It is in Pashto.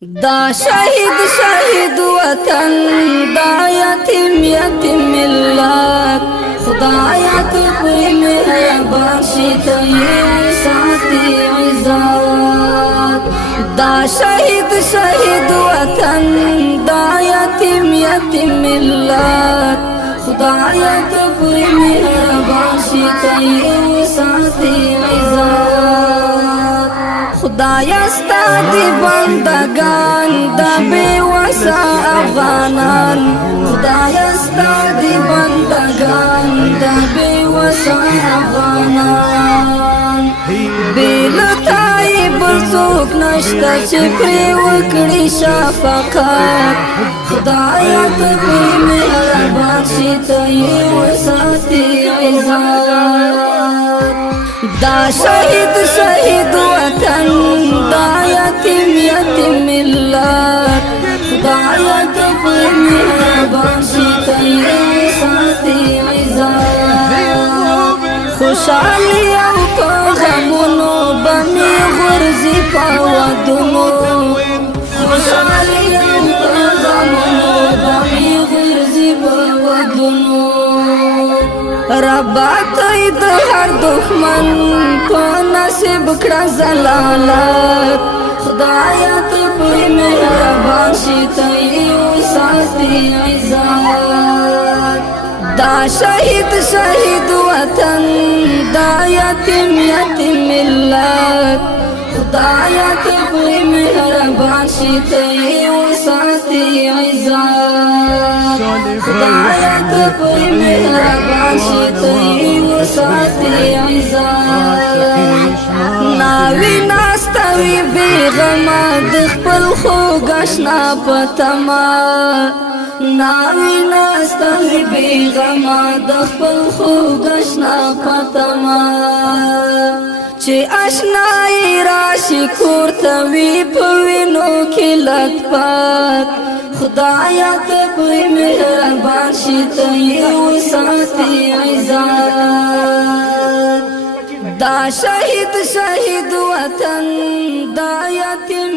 دا شهید وطن دا یتیم ملت خدایا تو پر مهربان شي ته یې ساتي عزت دا شهید وطن دا یتیم ملت خدایا تو پر مهربان شي ته یې ساتي عزت خدایا ستا دی بندگان دا بے وسا افغانان خدایا ستا دی بندگان دا بے وسا افغانان بیلتائی بلسوک نشتا چه پری وکڑی شفقات خدایا تبی مهربان شی تایی وساتی عزت دا شهید وطن دا یتیم ملت خدایا تبی مهربان شی تایی وساتی عزت خوشحالی او پا غمونو بمی غرزی پا ودونو خوشحالی او پا غمونو بمی غرزی پا ودونو رباتی د هر دخمن پا نصیب کړه زلالت خدایا ته پوی مهربان شي ته یې وساتي عزت دا شهید وطن دا یتیم ملت خدایا ته پوی مهربان شي ته یې وساتي عزت خدایا ته پوی مهربان شي ته یې وساتي عزت ناوی ناستوي بیغمه د خپل خوږ اشنا په تمه ناوی ناستوي بیغمه د خپل خوږ اشنا په تمه چې اشنای راشي کور ته وي په وینو کې لطفت خدایا ته پوی مهربان شي ته یې وساتي عزت دا شهید وطن دا یتیم